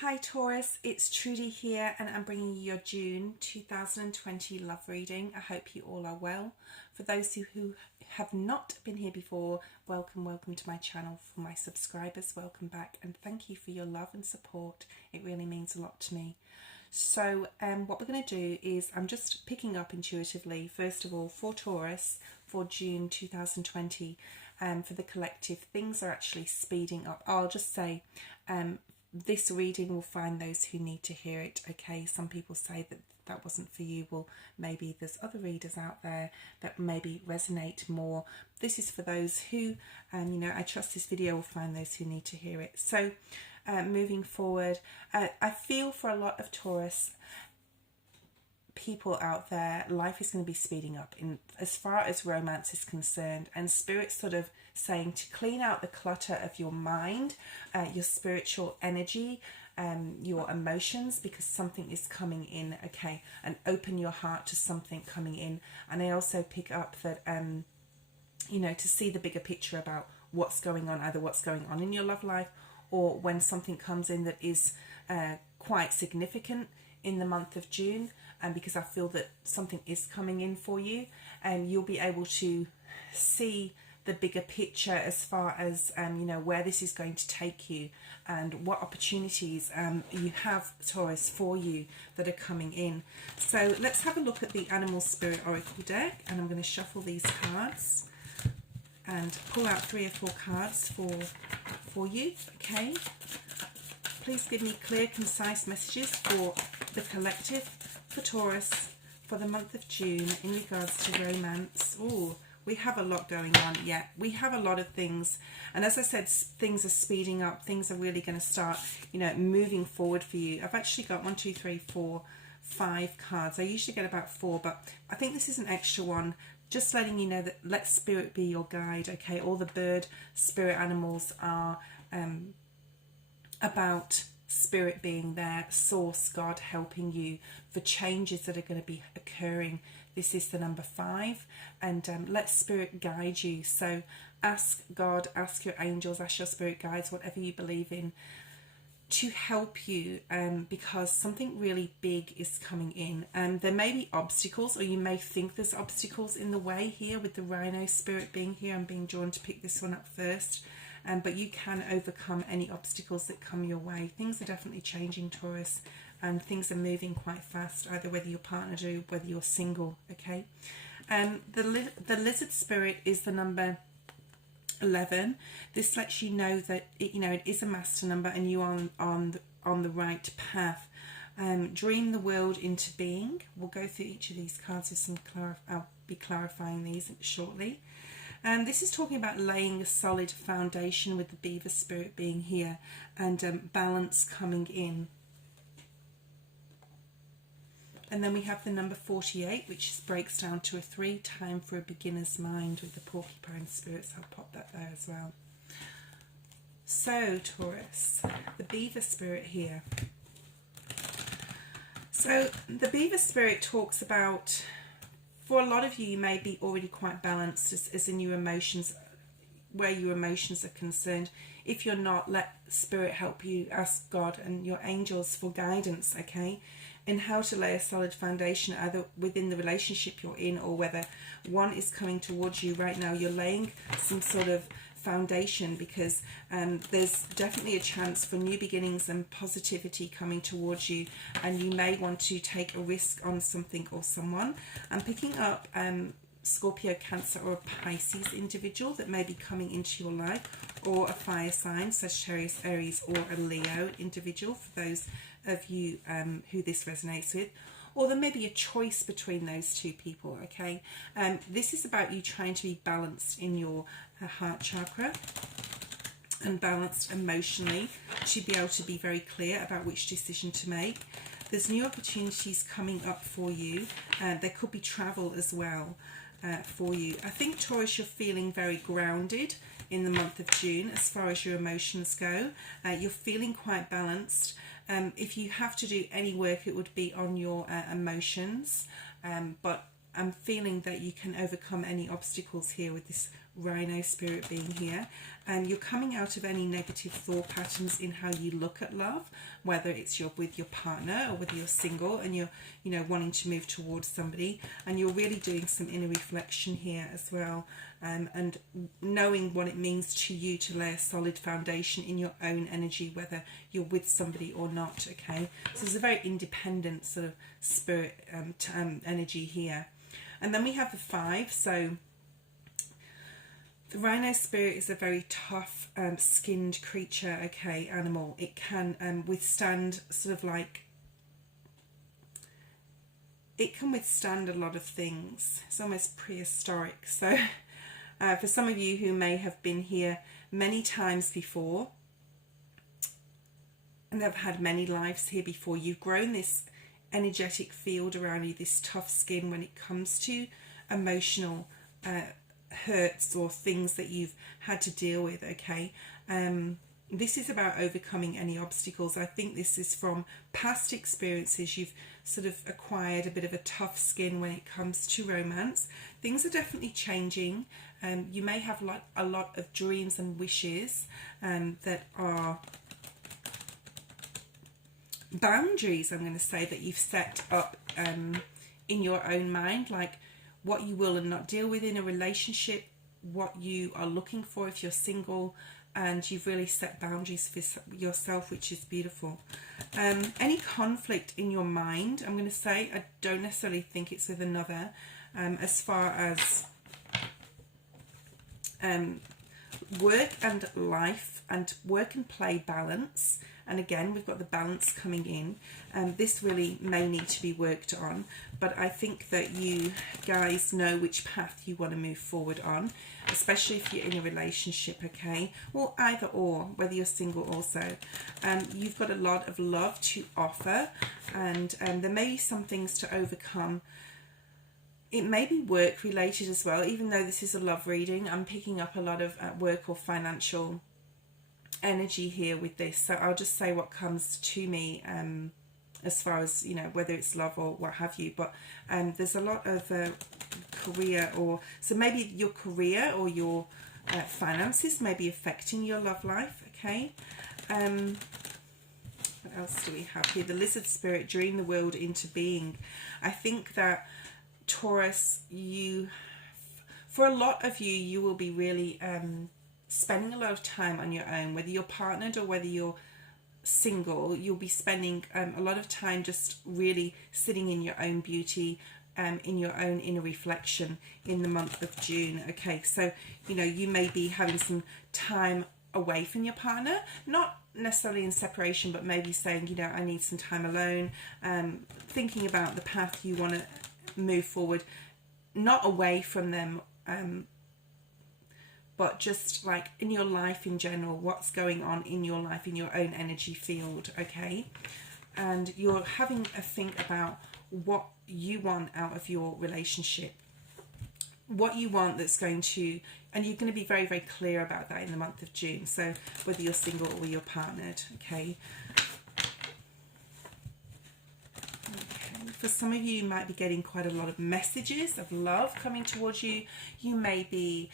Hi Taurus, it's Trudi here and I'm bringing you your June 2020 love reading. I hope you all are well. For those who have not been here before, welcome to my channel. For my subscribers, welcome back and thank you for your love and support. It really means a lot to me. So what we're going to do is I'm just picking up intuitively, first of all, for Taurus for June 2020. For the collective, things are actually speeding up. I'll just say this reading will find those who need to hear it. Okay, some people say that wasn't for you. Well, maybe there's other readers out there that maybe resonate more. This is for those who, I trust this video will find those who need to hear it. So moving forward, I feel for a lot of Taurus people out there, life is going to be speeding up in as far as romance is concerned, and Spirit's sort of saying to clean out the clutter of your mind, your spiritual energy, your emotions, because something is coming in, okay, and open your heart to something coming in. And I also pick up that to see the bigger picture about what's going on, either what's going on in your love life, or when something comes in that is quite significant in the month of June, and because I feel that something is coming in for you, and you'll be able to see the bigger picture as far as where this is going to take you and what opportunities you have, Taurus, for you that are coming in. So let's have a look at the Animal Spirit Oracle deck, and I'm going to shuffle these cards and pull out 3 or 4 cards for you. Okay, please give me clear, concise messages for the collective, for Taurus, for the month of June in regards to romance. Oh, we have a lot going on. Yeah, we have a lot of things, and as I said, things are speeding up. Things are really going to start moving forward for you. I've actually got 1, 2, 3, 4, 5 cards. I usually get about 4, but I think this is an extra one, just letting you know that let Spirit be your guide. Okay, all the bird spirit animals are about Spirit being there, Source, God helping you for changes that are going to be occurring. This is the number 5, and let Spirit guide you. So ask God, ask your angels, ask your spirit guides, whatever you believe in, to help you, because something really big is coming in. There may be obstacles, or you may think there's obstacles in the way here with the Rhino Spirit being here. I'm being drawn to pick this one up first. But you can overcome any obstacles that come your way. Things are definitely changing, Taurus, and things are moving quite fast, either whether your partner do, whether you're single, okay? The Lizard Spirit is the number 11. This lets you know that it is a master number and you are on the right path. Dream the world into being. We'll go through each of these cards with some I'll be clarifying these shortly. And this is talking about laying a solid foundation with the Beaver Spirit being here, and balance coming in. And then we have the number 48, which breaks down to a 3, time for a beginner's mind, with the Porcupine Spirits. I'll pop that there as well. So Taurus, the Beaver Spirit here. So the Beaver Spirit talks about, for a lot of you, you may be already quite balanced as in your emotions, where your emotions are concerned. If you're not, let Spirit help you. Ask God and your angels for guidance, okay, in how to lay a solid foundation, either within the relationship you're in, or whether one is coming towards you right now. You're laying some sort of foundation, because there's definitely a chance for new beginnings and positivity coming towards you, and you may want to take a risk on something or someone. I'm picking up Scorpio, Cancer, or a Pisces individual that may be coming into your life, or a fire sign, Sagittarius, Aries, or a Leo individual, for those of you who this resonates with. Or there may be a choice between those two people, okay? This is about you trying to be balanced in your heart chakra, and balanced emotionally, to be able to be very clear about which decision to make. There's new opportunities coming up for you. There could be travel as well for you. I think, Taurus, you're feeling very grounded in the month of June as far as your emotions go. You're feeling quite balanced. If you have to do any work, it would be on your emotions, but I'm feeling that you can overcome any obstacles here with this Rhino spirit being here. You're coming out of any negative thought patterns in how you look at love, whether it's with your partner or whether you're single and you're, you know, wanting to move towards somebody, and you're really doing some inner reflection here as well, and knowing what it means to you to lay a solid foundation in your own energy, whether you're with somebody or not. Okay, so there's a very independent sort of spirit energy here. And then we have the 5. So the Rhino spirit is a very tough skinned creature, okay, animal. It can withstand sort of like, it can withstand a lot of things. It's almost prehistoric. So for some of you who may have been here many times before and have had many lives here before, you've grown this energetic field around you, this tough skin when it comes to emotional hurts or things that you've had to deal with. Okay, this is about overcoming any obstacles. I think this is from past experiences. You've sort of acquired a bit of a tough skin when it comes to romance. Things are definitely changing. You may have a lot of dreams and wishes that are boundaries, I'm going to say, that you've set up in your own mind, like what you will and not deal with in a relationship, what you are looking for if you're single, and you've really set boundaries for yourself, which is beautiful. Any conflict in your mind, I'm going to say, I don't necessarily think it's with another, as far as work and life and work and play balance. And again, we've got the balance coming in. This really may need to be worked on, but I think that you guys know which path you want to move forward on, especially if you're in a relationship, okay? Well, either or, whether you're single also. You've got a lot of love to offer, and there may be some things to overcome. It may be work related as well, even though this is a love reading. I'm picking up a lot of work or financial energy here with this, so I'll just say what comes to me as far as, you know, whether it's love or what have you. But there's a lot of career, or so maybe your career or your finances may be affecting your love life. Okay, what else do we have here? The lizard spirit, dream the world into being. I think that Taurus, for a lot of you, you will be really spending a lot of time on your own, whether you're partnered or whether you're single. You'll be spending a lot of time just really sitting in your own beauty, in your own inner reflection in the month of June. Okay, so, you know, you may be having some time away from your partner, not necessarily in separation, but maybe saying, you know, I need some time alone, thinking about the path you want to move forward, not away from them, but just like in your life in general, what's going on in your life, in your own energy field. Okay, and you're having a think about what you want out of your relationship, what you want that's going to, and you're going to be very, very clear about that in the month of June. So whether you're single or you're partnered. Okay, for some of you, you might be getting quite a lot of messages of love coming towards you. You may be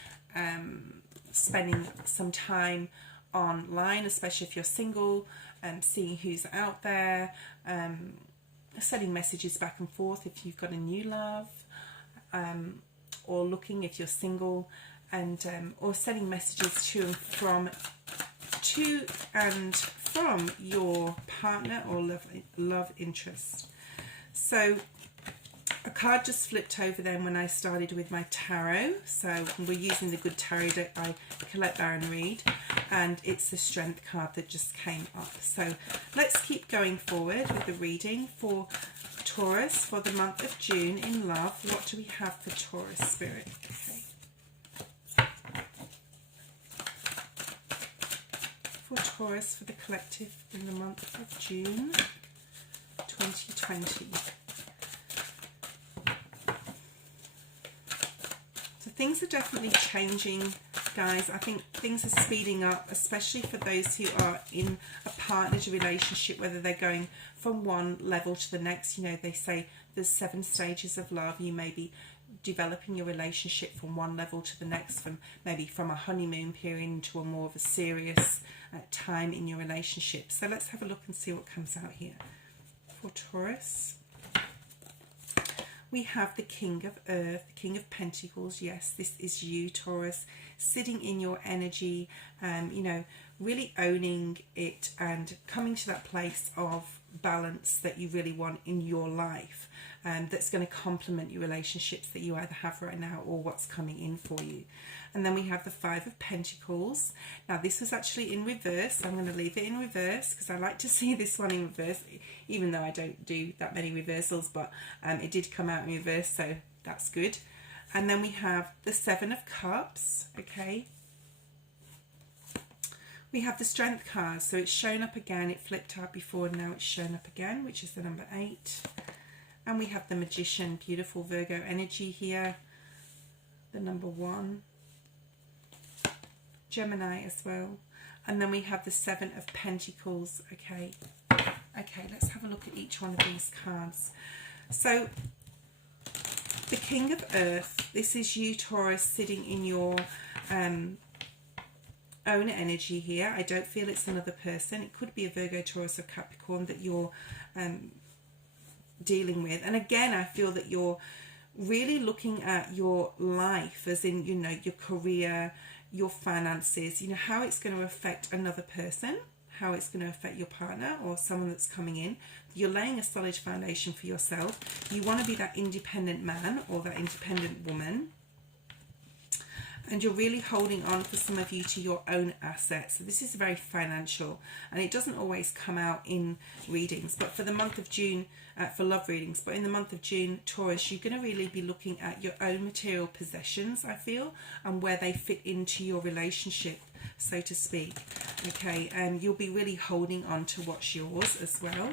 spending some time online, especially if you're single, seeing who's out there, sending messages back and forth if you've got a new love, or looking if you're single, and or sending messages to and from your partner or love interest. So a card just flipped over then when I started with my tarot. So we're using the good tarot deck by Colette Baron Reid, and it's the Strength card that just came up. So let's keep going forward with the reading for Taurus for the month of June in love. What do we have for Taurus spirit? Okay. For Taurus for the collective in the month of June 2020. So things are definitely changing, guys. I think things are speeding up, especially for those who are in a partnered relationship, whether they're going from one level to the next. You know, they say there's 7 stages of love. You may be developing your relationship from one level to the next, from maybe from a honeymoon period into a more of a serious time in your relationship. So let's have a look and see what comes out here for Taurus. We have the King of Earth, the King of Pentacles. Yes, this is you, Taurus, sitting in your energy, you know, really owning it and coming to that place of balance that you really want in your life, that's going to complement your relationships that you either have right now or what's coming in for you. And then we have the Five of Pentacles. Now this was actually in reverse. I'm going to leave it in reverse because I like to see this one in reverse, even though I don't do that many reversals, but it did come out in reverse, so that's good. And then we have the Seven of Cups. Okay, we have the Strength card, so it's shown up again. It flipped out before, and now it's shown up again, which is the number 8. And we have the Magician, beautiful Virgo energy here, the number 1. Gemini as well. And then we have the Seven of Pentacles. Okay, let's have a look at each one of these cards. So the King of Earth, this is you, Taurus, sitting in your own energy here. I don't feel it's another person. It could be a Virgo, Taurus or Capricorn that you're dealing with. And again, I feel that you're really looking at your life, as in, you know, your career, your finances, you know, how it's going to affect another person, how it's going to affect your partner or someone that's coming in. You're laying a solid foundation for yourself. You want to be that independent man or that independent woman. And you're really holding on, for some of you, to your own assets. So this is very financial, and it doesn't always come out in readings, but for the month of June, for love readings, but in the month of June, Taurus, you're going to really be looking at your own material possessions, I feel, and where they fit into your relationship, so to speak. Okay, and you'll be really holding on to what's yours as well.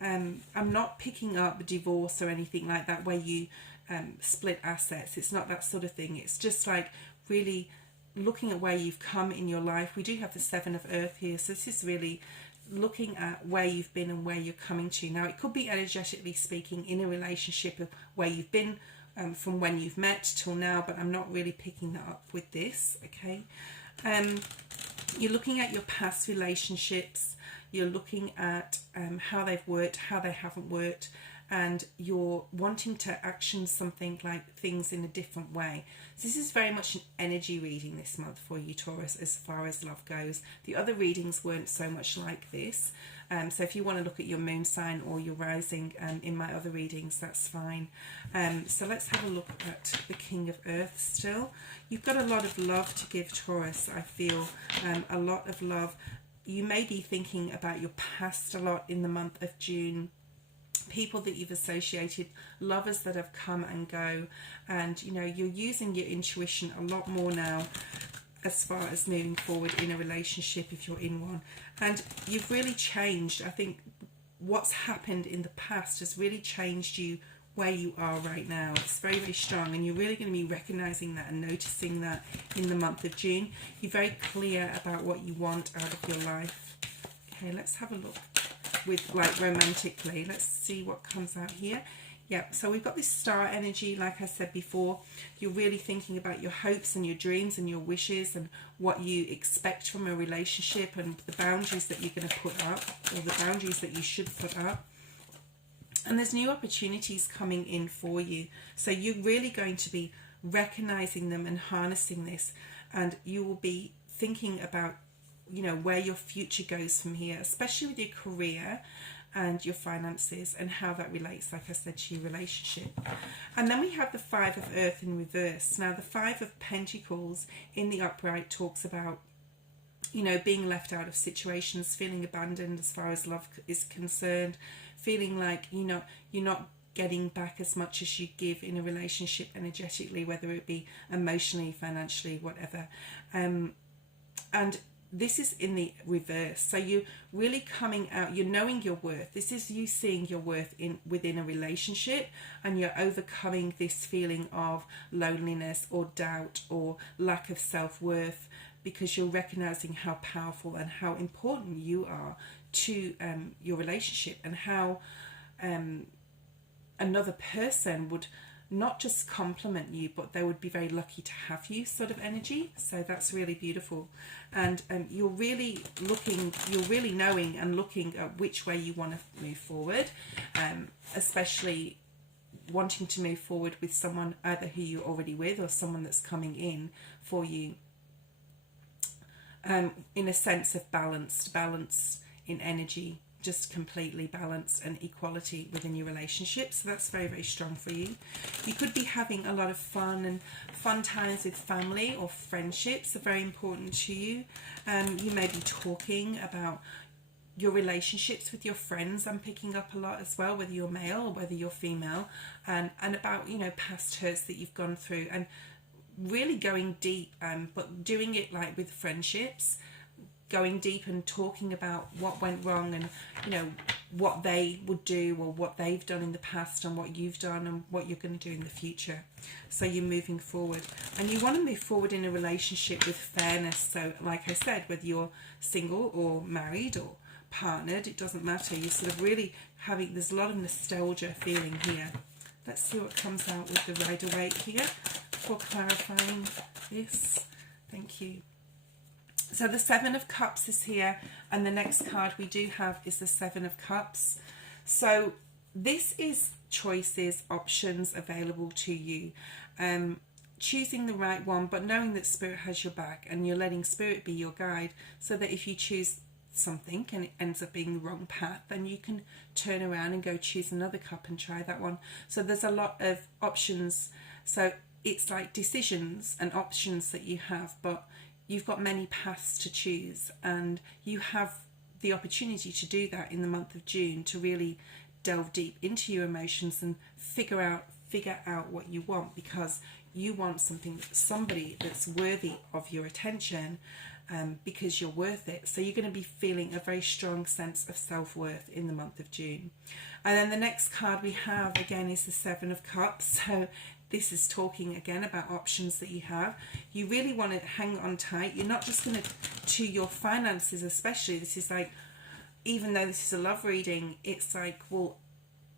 I'm not picking up divorce or anything like that where you split assets. It's not that sort of thing. It's just like really looking at where you've come in your life. We do have the Seven of Earth here, so this is really looking at where you've been and where you're coming to. Now it could be energetically speaking in a relationship of where you've been from when you've met till now, but I'm not really picking that up with this. Okay, you're looking at your past relationships, you're looking at how they've worked, how they haven't worked, and you're wanting to action something, like things in a different way. So this is very much an energy reading this month for you, Taurus, as far as love goes. The other readings weren't so much like this. So if you want to look at your moon sign or your rising in my other readings, that's fine. So let's have a look at the King of Earth still. You've got a lot of love to give, Taurus, I feel. A lot of love. You may be thinking about your past a lot in the month of June. People that you've associated, lovers that have come and go, and you know, you're using your intuition a lot more now as far as moving forward in a relationship if you're in one. And you've really changed. I think what's happened in the past has really changed you where you are right now. It's very, very strong, and you're really going to be recognizing that and noticing that in the month of June. You're very clear about what you want out of your life. Okay, let's have a look with, like, romantically. Let's see what comes out here. Yeah, so we've got this star energy. Like I said before, you're really thinking about your hopes and your dreams and your wishes and what you expect from a relationship and the boundaries that you're going to put up, or the boundaries that you should put up. And there's new opportunities coming in for you. So you're really going to be recognizing them and harnessing this, and you will be thinking about, you know, where your future goes from here, especially with your career and your finances and how that relates, like I said, to your relationship. And then we have the Five of Earth in reverse. Now the Five of Pentacles in the upright talks about, you know, being left out of situations, feeling abandoned as far as love is concerned, feeling like, you know, you're not getting back as much as you give in a relationship energetically, whether it be emotionally, financially, whatever. And this is in the reverse. So you're really coming out, you're knowing your worth. This is you seeing your worth within a relationship, and you're overcoming this feeling of loneliness or doubt or lack of self-worth, because you're recognizing how powerful and how important you are to your relationship, and how another person would not just compliment you, but they would be very lucky to have you sort of energy. So that's really beautiful. And you're really knowing and looking at which way you want to move forward, especially wanting to move forward with someone either who you're already with or someone that's coming in for you, in a sense of balance in energy, just completely balanced and equality within your relationship. So that's very, very strong for you. You could be having a lot of fun times with family or friendships are very important to you. You may be talking about your relationships with your friends. I'm picking up a lot as well, whether you're male or whether you're female, and about, you know, past hurts that you've gone through, and really going deep, but doing it like with friendships, going deep and talking about what went wrong, and, you know, what they would do or what they've done in the past and what you've done and what you're going to do in the future. So you're moving forward, and you want to move forward in a relationship with fairness. So like I said, whether you're single or married or partnered, it doesn't matter. You're sort of really having, there's a lot of nostalgia feeling here. Let's see what comes out with the Rider-Waite here for clarifying this. Thank you. So the Seven of Cups is here, and the next card we do have is the Seven of Cups. So this is choices, options available to you. Choosing the right one, but knowing that Spirit has your back, and you're letting Spirit be your guide, so that if you choose something and it ends up being the wrong path, then you can turn around and go choose another cup and try that one. So there's a lot of options. So it's like decisions and options that you have, but you've got many paths to choose, and you have the opportunity to do that in the month of June, to really delve deep into your emotions and figure out what you want, because you want somebody that's worthy of your attention, because you're worth it. So you're going to be feeling a very strong sense of self-worth in the month of June. And then the next card we have again is the Seven of Cups. So this is talking again about options that you have. You really want to hang on tight. You're not just going to your finances especially. This is like, even though this is a love reading, it's like, well,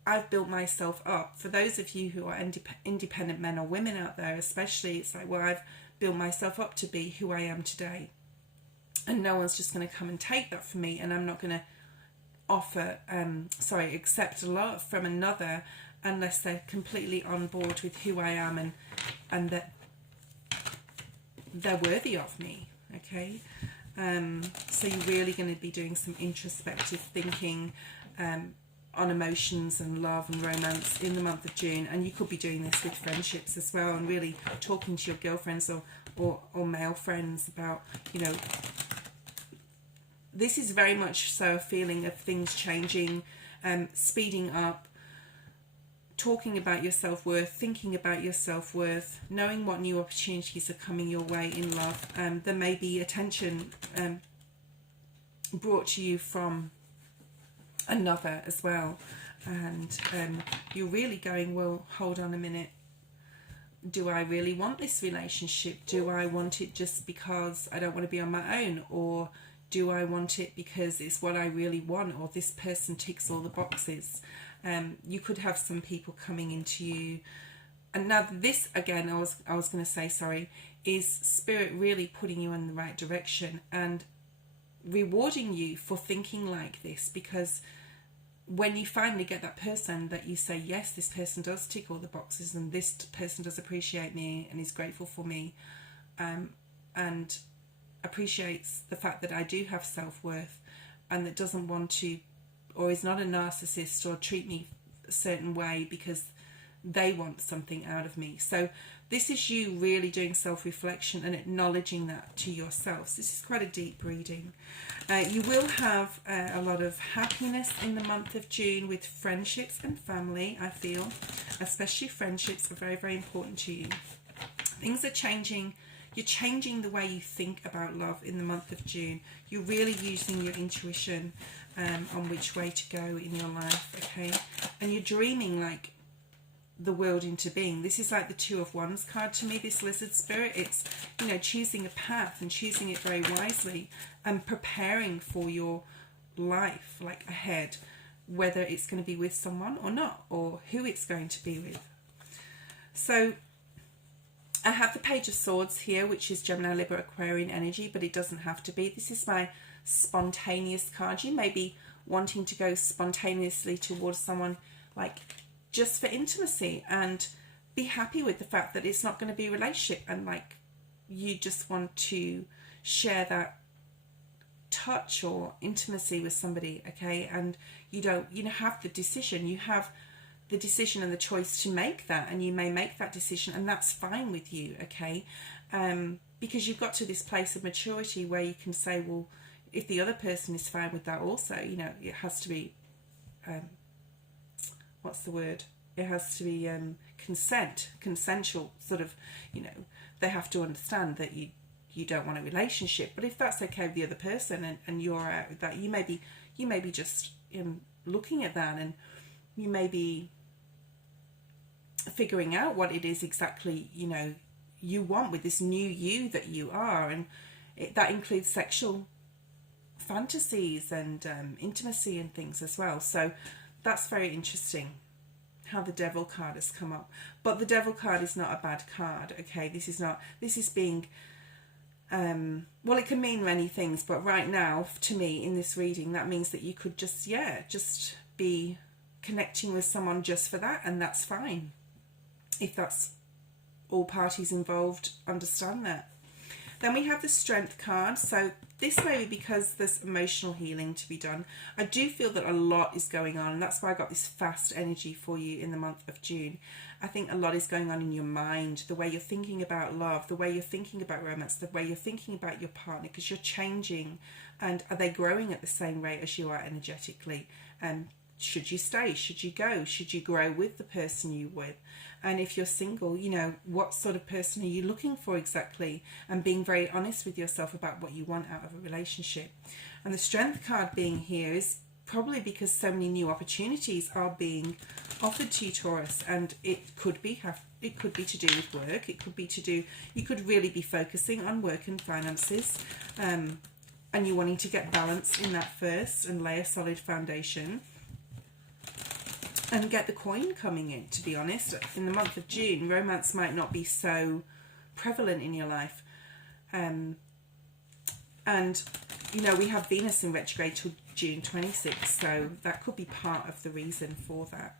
I've built myself up. For those of you who are independent men or women out there especially, it's like, well, I've built myself up to be who I am today. And no one's just going to come and take that from me, and I'm not going to accept a lot from another unless they're completely on board with who I am, and that they're worthy of me, okay? So you're really going to be doing some introspective thinking on emotions and love and romance in the month of June. And you could be doing this with friendships as well, and really talking to your girlfriends or male friends about, you know, this is very much so a feeling of things changing, speeding up, talking about your self-worth, thinking about your self-worth, knowing what new opportunities are coming your way in love. There may be attention brought to you from another as well. And you're really going, well, hold on a minute. Do I really want this relationship? Do I want it just because I don't want to be on my own? Or do I want it because it's what I really want, or this person ticks all the boxes? You could have some people coming into you. And now this, again, I was going to say, sorry, is Spirit really putting you in the right direction and rewarding you for thinking like this, because when you finally get that person that you say, yes, this person does tick all the boxes, and this person does appreciate me and is grateful for me, and appreciates the fact that I do have self-worth, and that doesn't want to, or is not a narcissist or treat me a certain way because they want something out of me. So this is you really doing self-reflection and acknowledging that to yourself. So this is quite a deep reading. You will have a lot of happiness in the month of June with friendships and family, I feel. Especially friendships are very, very important to you. Things are changing. You're changing the way you think about love in the month of June. You're really using your intuition on which way to go in your life, okay? And you're dreaming like the world into being. This is like the Two of Wands card to me, this lizard spirit. It's, you know, choosing a path and choosing it very wisely and preparing for your life, like ahead, whether it's going to be with someone or not, or who it's going to be with. So I have the Page of Swords here, which is Gemini, Libra, Aquarian energy, but it doesn't have to be. This is my spontaneous card. You may be wanting to go spontaneously towards someone, like just for intimacy, and be happy with the fact that it's not going to be a relationship, and like you just want to share that touch or intimacy with somebody, okay? And you don't, have the decision. You have the decision and the choice to make that, and you may make that decision, and that's fine with you, okay? Because you've got to this place of maturity where you can say, well, if the other person is fine with that also, it has to be, what's the word? It has to be consensual, sort of, they have to understand that you don't want a relationship. But if that's okay with the other person, and you're out with that, you may be just looking at that, and you may be figuring out what it is exactly you want with this new you that you are, and that includes sexual fantasies and intimacy and things as well. So that's very interesting how the Devil card has come up. But the Devil card is not a bad card, okay? This is being well, it can mean many things, but right now, to me, in this reading, that means that you could just be connecting with someone just for that, and that's fine. If that's all parties involved understand that. Then we have the Strength card. So this may be because there's emotional healing to be done. I do feel that a lot is going on, and that's why I got this fast energy for you in the month of June. I think a lot is going on in your mind, the way you're thinking about love, the way you're thinking about romance, the way you're thinking about your partner, because you're changing. And are they growing at the same rate as you are energetically? Should you stay? Should you go? Should you grow with the person you're with? And if you're single, what sort of person are you looking for exactly? And being very honest with yourself about what you want out of a relationship. And the Strength card being here is probably because so many new opportunities are being offered to you, Taurus, and it could be to do with work. It could be you could really be focusing on work and finances, and you're wanting to get balance in that first and lay a solid foundation and get the coin coming in. To be honest, in the month of June, romance might not be so prevalent in your life, and we have Venus in retrograde till June 26th, so that could be part of the reason for that.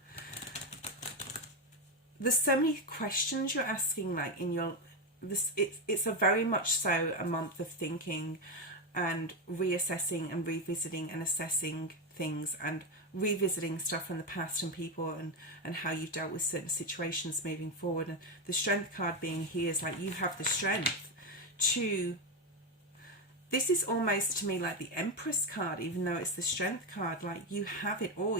There's so many questions you're asking, like it's a very much so a month of thinking and reassessing and revisiting and assessing things, and revisiting stuff from the past and people, and how you've dealt with certain situations moving forward. And the Strength card being here is like you have the strength to, this is almost to me like the Empress card, even though it's the Strength card, like you have it all.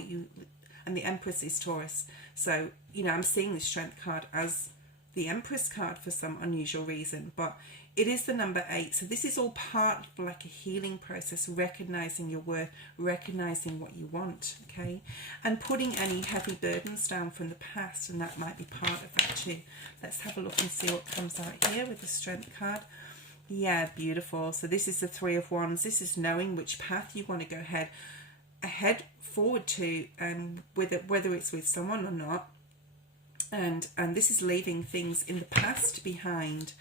And the Empress is Taurus, so I'm seeing the Strength card as the Empress card for some unusual reason, but it is the number 8. So this is all part of like a healing process, recognizing your worth, recognizing what you want, okay? And putting any heavy burdens down from the past, and that might be part of that too. Let's have a look and see what comes out here with the Strength card. Yeah, beautiful. So this is the Three of Wands. This is knowing which path you want to go ahead forward to, and whether it's with someone or not. And this is leaving things in the past behind,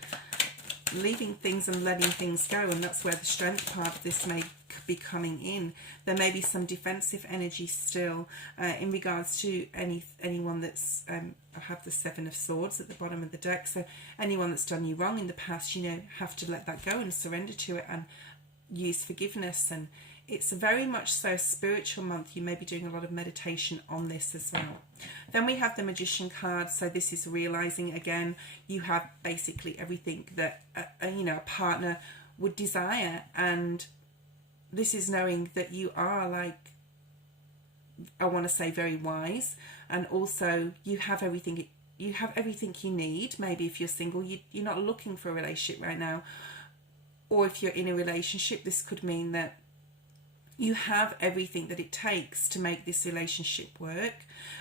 leaving things and letting things go, and that's where the Strength part of this may be coming in. There may be some defensive energy still in regards to anyone that's I have the Seven of Swords at the bottom of the deck, so anyone that's done you wrong in the past, have to let that go and surrender to it and use forgiveness. And it's a very much so spiritual month. You may be doing a lot of meditation on this as well. Then we have the Magician card. So this is realizing again, you have basically everything that a partner would desire, and this is knowing that you are, like, I want to say, very wise, and also you have everything. You have everything you need. Maybe if you're single, you're not looking for a relationship right now, or if you're in a relationship, this could mean that you have everything that it takes to make this relationship work.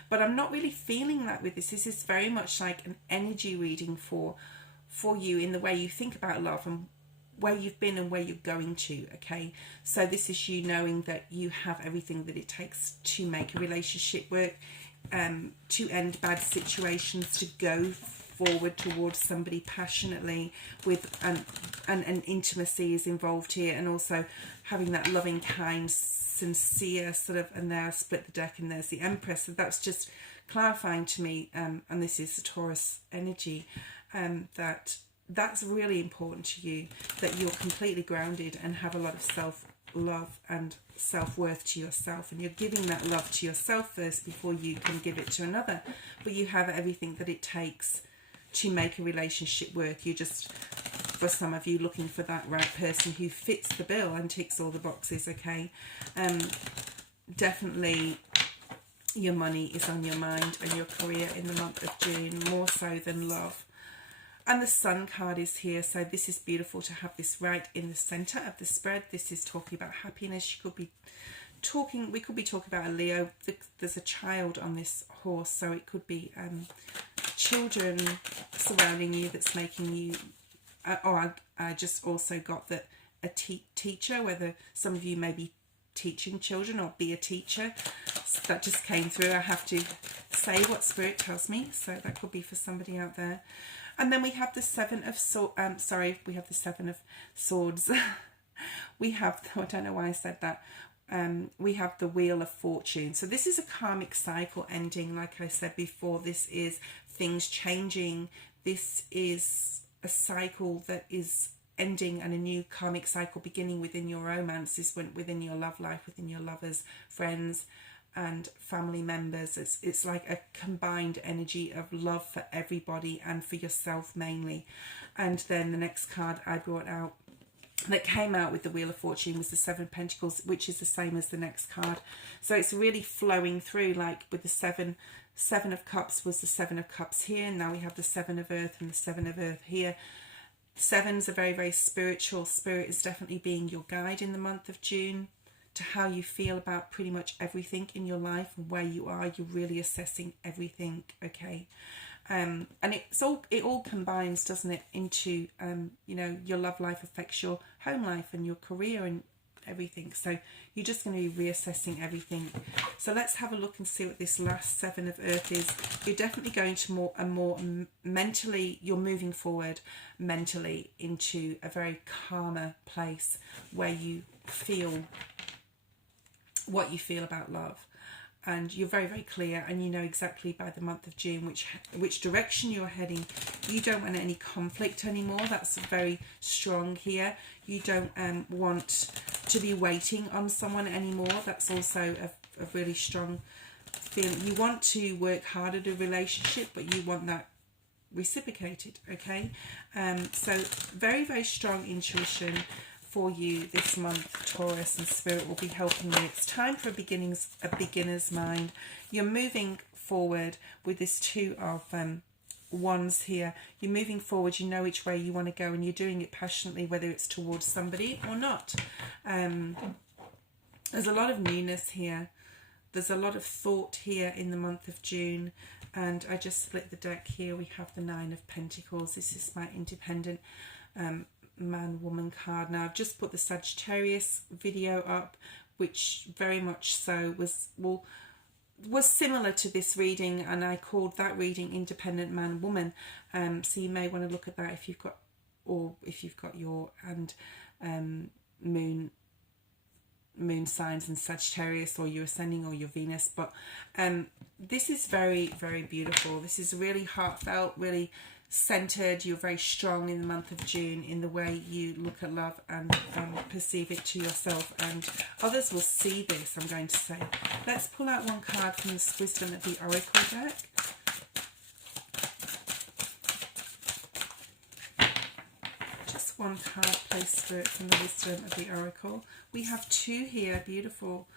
But I'm not really feeling that with this. This is very much like an energy reading for you in the way you think about love and where you've been and where you're going to, okay? So this is you knowing that you have everything that it takes to make a relationship work, to end bad situations, to go forward towards somebody passionately with and intimacy is involved here, and also having that loving, kind, sincere sort of, and there I split the deck and there's the Empress. So that's just clarifying to me, and this is the Taurus energy, that's really important to you, that you're completely grounded and have a lot of self-love and self-worth to yourself, and you're giving that love to yourself first before you can give it to another. But you have everything that it takes to make a relationship work. You're just, for some of you, looking for that right person who fits the bill and ticks all the boxes, okay? Definitely your money is on your mind, and your career in the month of June, more so than love. And the Sun card is here, so this is beautiful to have this right in the center of the spread. This is talking about happiness. We could be talking about a Leo. There's a child on this horse, so it could be children surrounding you that's making you, I just also got that a teacher, whether some of you may be teaching children or be a teacher. So that just came through. I have to say what Spirit tells me, so that could be for somebody out there. And then we have the Seven of Swords. We have the Seven of Swords. We have, I don't know why I said that. We have the Wheel of Fortune. So this is a karmic cycle ending. Like I said before, this is things changing. This is a cycle that is ending, and a new karmic cycle beginning within your romance. This went within your love life, within your lovers, friends, and family members. It's like a combined energy of love for everybody and for yourself mainly. And then the next card I brought out that came out with the Wheel of Fortune was the Seven of Pentacles, which is the same as the next card. So it's really flowing through, like with the Seven of Cups was the Seven of Cups here, and now we have the Seven of Earth and the Seven of Earth here. Sevens are very, very spiritual. Spirit is definitely being your guide in the month of June to how you feel about pretty much everything in your life and where you are. You're really assessing everything, okay? And it all combines, doesn't it, into you know, your love life affects your home life and your career and everything. So you're just going to be reassessing everything. So let's have a look and see what this last Seven of Earth is. You're definitely going to more mentally, you're moving forward mentally into a very calmer place where you feel what you feel about love, and you're very, very clear, and you know exactly by the month of June which direction you're heading. You don't want any conflict anymore. That's very strong here. You don't want to be waiting on someone anymore. That's also a really strong feeling. You want to work hard at a relationship, but you want that reciprocated, okay? So very, very strong intuition for you this month, Taurus, and Spirit will be helping you. It's time for a beginner's mind. You're moving forward with this Two of Wands here. You're moving forward, you know which way you want to go, and you're doing it passionately, whether it's towards somebody or not. There's a lot of newness here. There's a lot of thought here in the month of June, and I just split the deck here. We have the Nine of Pentacles. This is my independent man-woman card. Now I've just put the Sagittarius video up, which very much so was similar to this reading, and I called that reading Independent Man-Woman. So you may want to look at that if you've got your moon signs in Sagittarius, or your ascending, or your Venus. But this is very, very beautiful. This is really heartfelt, really centered. You're very strong in the month of June in the way you look at love and perceive it to yourself, and others will see this, I'm going to say. Let's pull out one card from the Wisdom of the Oracle deck. Just one card, please, Spirit, from the Wisdom of the Oracle. We have two here, beautiful.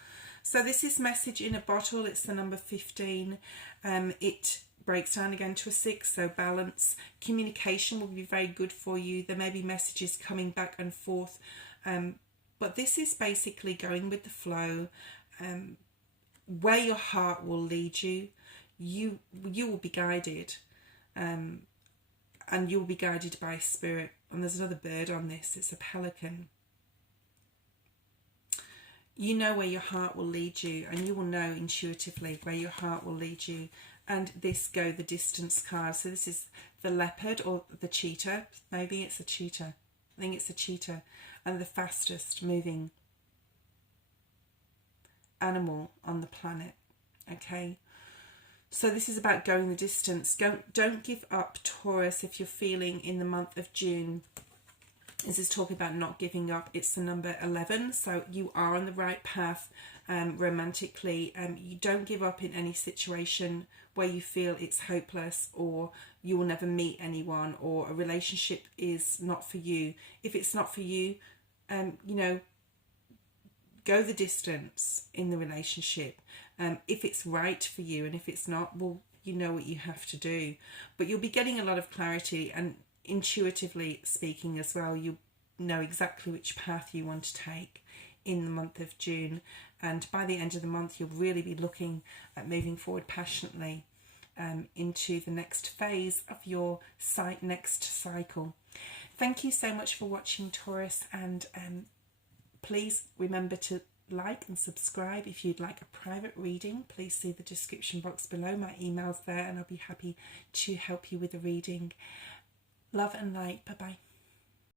So this is Message in a Bottle. It's the number 15. It breaks down again to a 6, so balance. Communication will be very good for you. There may be messages coming back and forth, but this is basically going with the flow, where your heart will lead you. You will be guided, and you will be guided by Spirit. And there's another bird on this. It's a pelican. You know where your heart will lead you, and you will know intuitively where your heart will lead you. And this go the distance card. So this is the leopard or the cheetah. Maybe it's a cheetah. I think it's a cheetah. And the fastest moving animal on the planet. Okay. So this is about going the distance. Don't give up, Taurus, if you're feeling in the month of June. This is talking about not giving up. It's the number 11. So you are on the right path romantically. You don't give up in any situation where you feel it's hopeless, or you will never meet anyone, or a relationship is not for you. If it's not for you, you know, go the distance in the relationship. If it's right for you, and if it's not, well, you know what you have to do. But you'll be getting a lot of clarity, and intuitively speaking as well, you know exactly which path you want to take in the month of June. And by the end of the month, you'll really be looking at moving forward passionately into the next phase of your next cycle. Thank you so much for watching, Taurus, and please remember to like and subscribe. If you'd like a private reading, please see the description box below. My email's there, and I'll be happy to help you with a reading. Love and light. Bye bye.